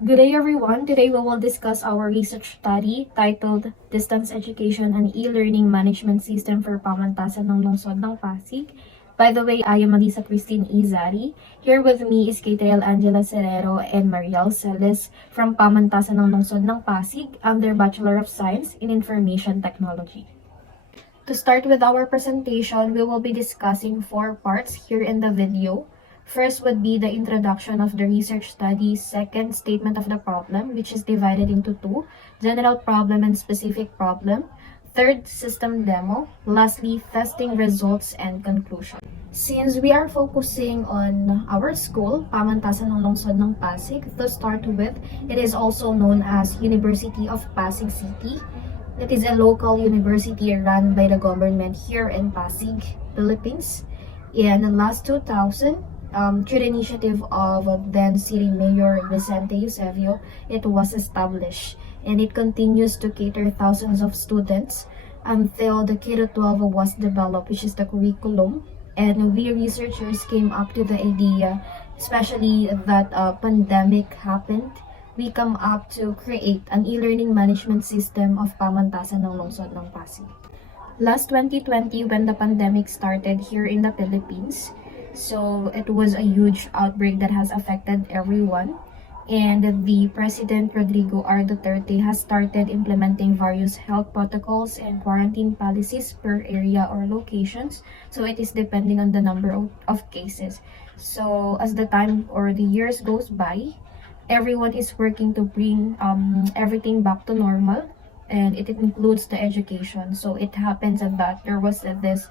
Good day everyone. Today we will discuss our research study titled Distance Education and E-Learning Management System for Pamantasan ng Lungsod ng Pasig. By the way, I am Alisa Christine Izari. Here with me is Katriel Angela Serrero and Mariel Celes from Pamantasan ng Lungsod ng Pasig under Bachelor of Science in Information Technology. To start with our presentation, we will be discussing 4 parts here in the video. First would be the introduction of the research study, second, statement of the problem, which is divided into 2, general problem and specific problem, third, system demo, lastly, testing results and conclusion. Since we are focusing on our school, Pamantasan ng Lungsod ng Pasig, to start with, it is also known as University of Pasig City. It is a local university run by the government here in Pasig, Philippines. And in last 2000, through the initiative of then City Mayor Vicente Eusebio, it was established, and it continues to cater thousands of students until the K-12 was developed, which is the curriculum. And we researchers came up to the idea, especially that pandemic happened, we come up to create an e-learning management system of Pamantasan ng Lungsod ng Pasig. Last 2020, when the pandemic started here in the Philippines, so it was a huge outbreak that has affected everyone, and the President Rodrigo R. Duterte has started implementing various health protocols and quarantine policies per area or locations, so it is depending on the number of cases. So as the time or the years goes by, everyone is working to bring everything back to normal, and it includes the education. So it happens that there was this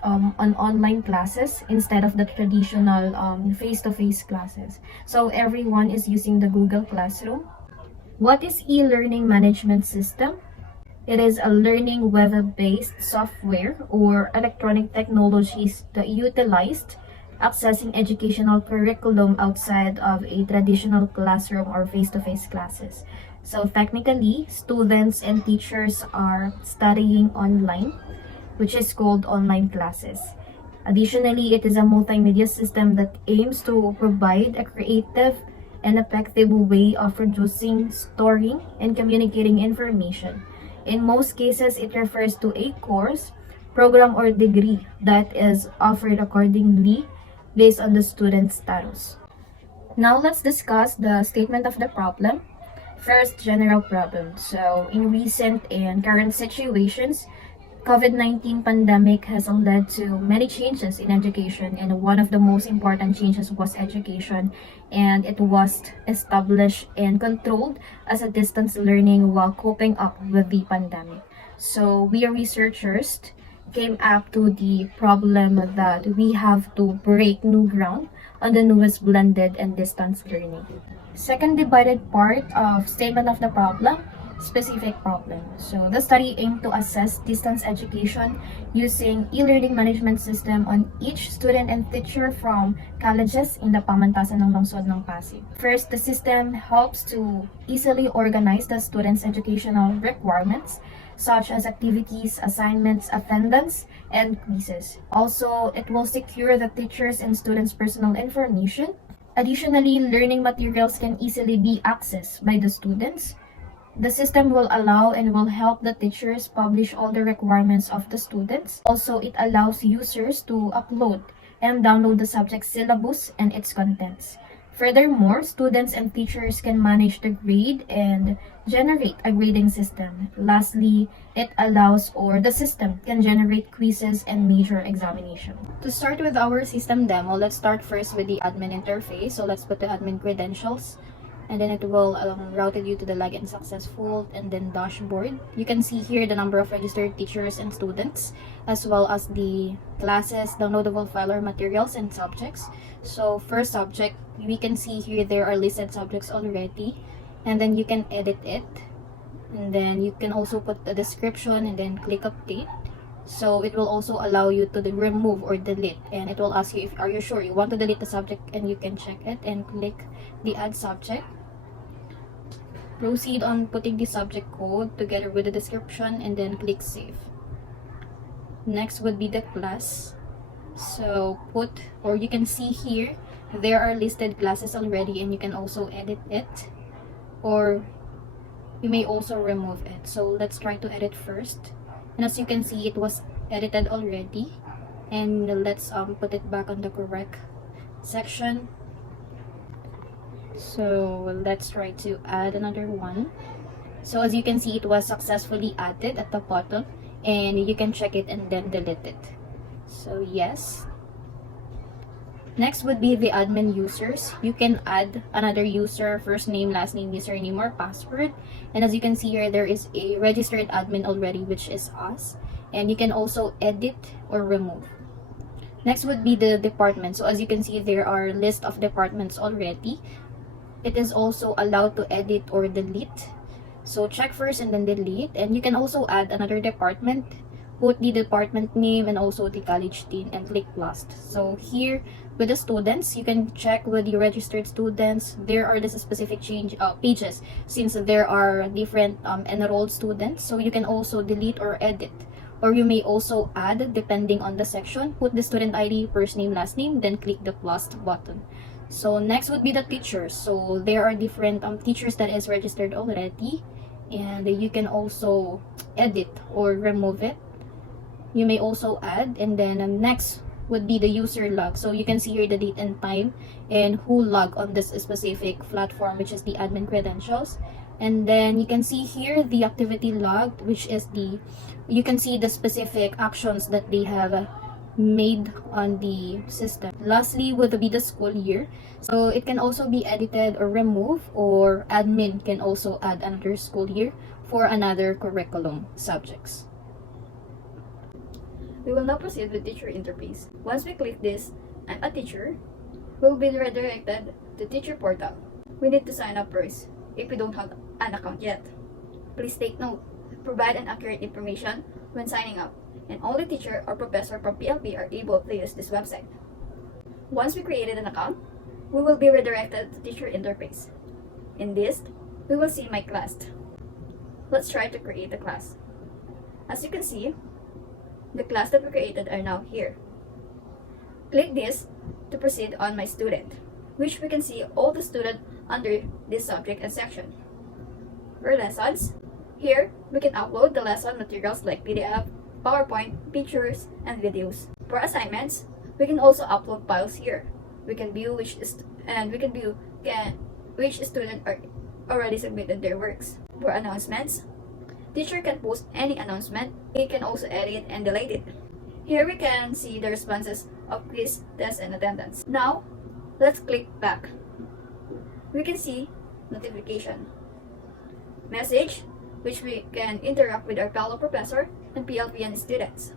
on online classes instead of the traditional face-to-face classes. So everyone is using the Google Classroom. What is e-learning management system? It is a learning web-based software or electronic technologies that utilized accessing educational curriculum outside of a traditional classroom or face-to-face classes. So technically, students and teachers are studying online, which is called online classes. Additionally, it is a multimedia system that aims to provide a creative and effective way of producing, storing, and communicating information. In most cases, it refers to a course, program, or degree that is offered accordingly based on the student's status. Now let's discuss the statement of the problem. First, general problem. So in recent and current situations, COVID-19 pandemic has led to many changes in education, and one of the most important changes was education, and it was established and controlled as a distance learning while coping up with the pandemic. So we researchers came up to the problem that we have to break new ground on the newest blended and distance learning. Second divided part of statement of the problem, specific problem. So the study aimed to assess distance education using e-learning management system on each student and teacher from colleges in the Pamantasan ng Lungsod ng Pasig. First, the system helps to easily organize the students' educational requirements, such as activities, assignments, attendance, and quizzes. Also, it will secure the teachers' and students' personal information. Additionally, learning materials can easily be accessed by the students. The system will allow and will help the teachers publish all the requirements of the students. Also, it allows users to upload and download the subject syllabus and its contents. Furthermore, students and teachers can manage the grade and generate a grading system. Lastly, it allows or the system can generate quizzes and major examination. To start with our system demo, let's start first with the admin interface. So let's put the admin credentials, and then it will route you to the login successful and then dashboard. You can see here the number of registered teachers and students, as well as the classes, downloadable file or materials, and subjects. So first subject, we can see here there are listed subjects already, and then you can edit it, and then you can also put the description and then click update. So it will also allow you to remove or delete, and it will ask you if are you sure you want to delete the subject, and you can check it and click the add subject. Proceed on putting the subject code together with the description, and then click save. Next would be the class. So put, or you can see here there are listed classes already, and you can also edit it. or you may also remove it. So let's try to edit first. And as you can see, it was edited already. And let's put it back on the correct section. So let's try to add another one. So as you can see, it was successfully added at the bottom, and you can check it and then delete it. So yes. Next would be the admin users. You can add another user, first name, last name, username, or password. And as you can see here, there is a registered admin already, which is us. And you can also edit or remove. Next would be the department. So as you can see, there are a list of departments already. It is also allowed to edit or delete. So check first and then delete. And you can also add another department. Put the department name and also the college dean and click plus. So here with the students, you can check with the registered students. There are this specific pages since there are different enrolled students. So you can also delete or edit. Or you may also add depending on the section. Put the student ID, first name, last name, then click the plus button. So next would be the teachers. So there are different teachers that is registered already. And you can also edit or remove it. You may also add, and then next would be the user log. So you can see here the date and time and who log on this specific platform, which is the admin credentials. And then you can see here the activity log, which is you can see the specific actions that they have made on the system. Lastly would be the school year. So it can also be edited or removed, or admin can also add another school year for another curriculum subjects. We will now proceed with teacher interface. Once we click this, I'm a teacher, we will be redirected to teacher portal. We need to sign up first if we don't have an account yet. Please take note, provide an accurate information when signing up, and only teacher or professor from PLP are able to use this website. Once we created an account, we will be redirected to teacher interface. In this, we will see my class. Let's try to create a class. As you can see, the class that we created are now here. Click this to proceed on my student, which we can see all the students under this subject and section. For lessons, here we can upload the lesson materials like PDF, PowerPoint, pictures, and videos. For assignments, we can also upload files here. We can view which student are already submitted their works. For announcements, teacher can post any announcement. He can also edit and delete it. Here we can see the responses of quiz, test, and attendance. Now, let's click back. We can see notification, message, which we can interact with our fellow professor and PLPN students.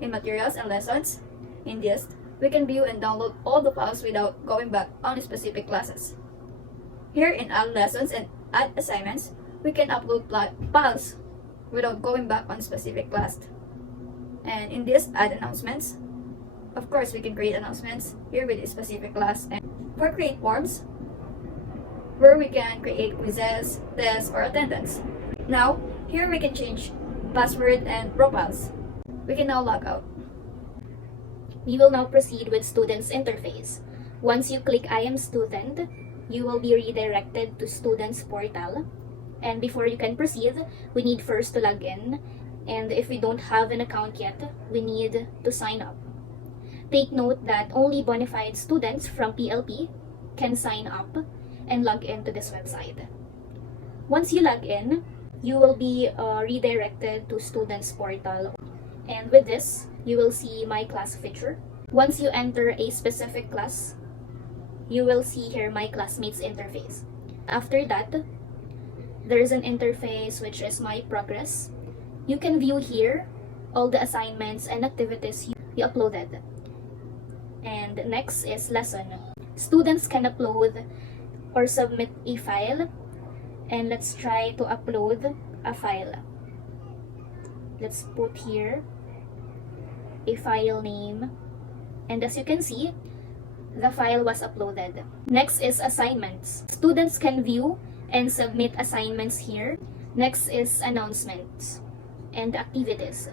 In materials and lessons, in this, we can view and download all the files without going back on specific classes. Here in add lessons and add assignments, we can upload files without going back on specific class. And in this, add announcements. Of course, we can create announcements here with a specific class. And for create forms, where we can create quizzes, tests, or attendance. Now, here we can change password and profiles. We can now log out. We will now proceed with students interface. Once you click I am student, you will be redirected to students portal. And before you can proceed, we need first to log in. And if we don't have an account yet, we need to sign up. Take note that only bona fide students from PLP can sign up and log into this website. Once you log in, you will be redirected to students portal. And with this, you will see my class feature. Once you enter a specific class, you will see here my classmates interface. After that, there is an interface which is my progress. You can view here all the assignments and activities you uploaded. And next is lesson. Students can upload or submit a file. And let's try to upload a file. Let's put here a file name. And as you can see, the file was uploaded. Next is assignments. Students can view and submit assignments here. Next is announcements and activities.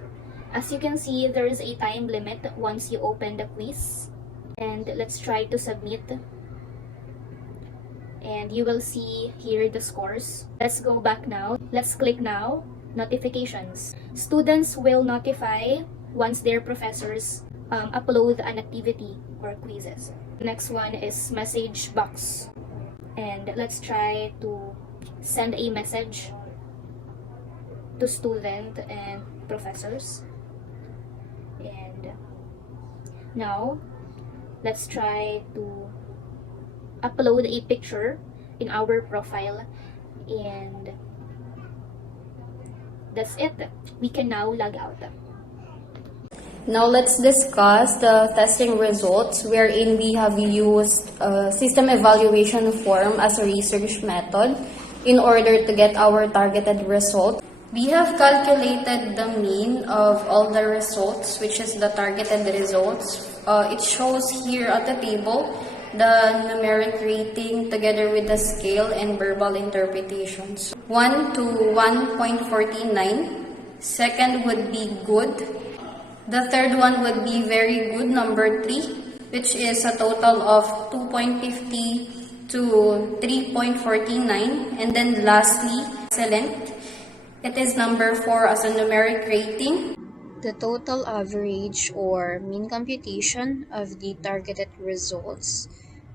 As you can see, there is a time limit once you open the quiz. And let's try to submit. and you will see here the scores. Let's go back now. Let's click now, notifications. Students will notify once their professors upload an activity or quizzes. Next one is message box. And let's try to send a message to student and professors. And now, let's try to upload a picture in our profile, and that's it. We can now log out. Now let's discuss the testing results wherein we have used system evaluation form as a research method in order to get our targeted result. We have calculated the mean of all the results, which is the targeted results. It shows here at the table the numeric rating together with the scale and verbal interpretations. 1 to 1.49. Second would be good. The third one would be very good, number 3, which is a total of 2.50 to 3.49. And then lastly, excellent. It is number 4 as a numeric rating. The total average or mean computation of the targeted results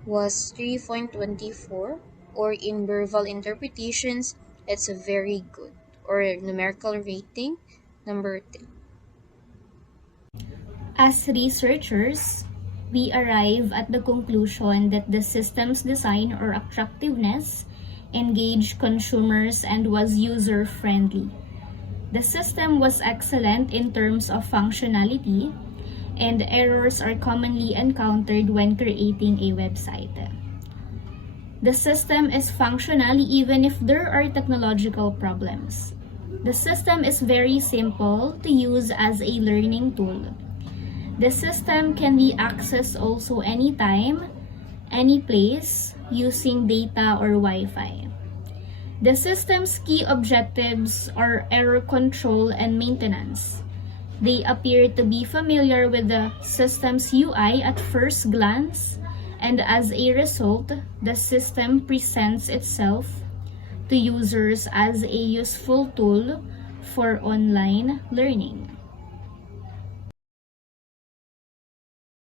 was 3.24, or in verbal interpretations, it's a very good, or numerical rating, number 10. As researchers, we arrive at the conclusion that the system's design or attractiveness engaged consumers and was user-friendly. The system was excellent in terms of functionality, and errors are commonly encountered when creating a website. The system is functional even if there are technological problems. The system is very simple to use as a learning tool. The system can be accessed also anytime, any place, using data or Wi-Fi. The system's key objectives are error control and maintenance. They appear to be familiar with the system's UI at first glance, and as a result, the system presents itself to users as a useful tool for online learning.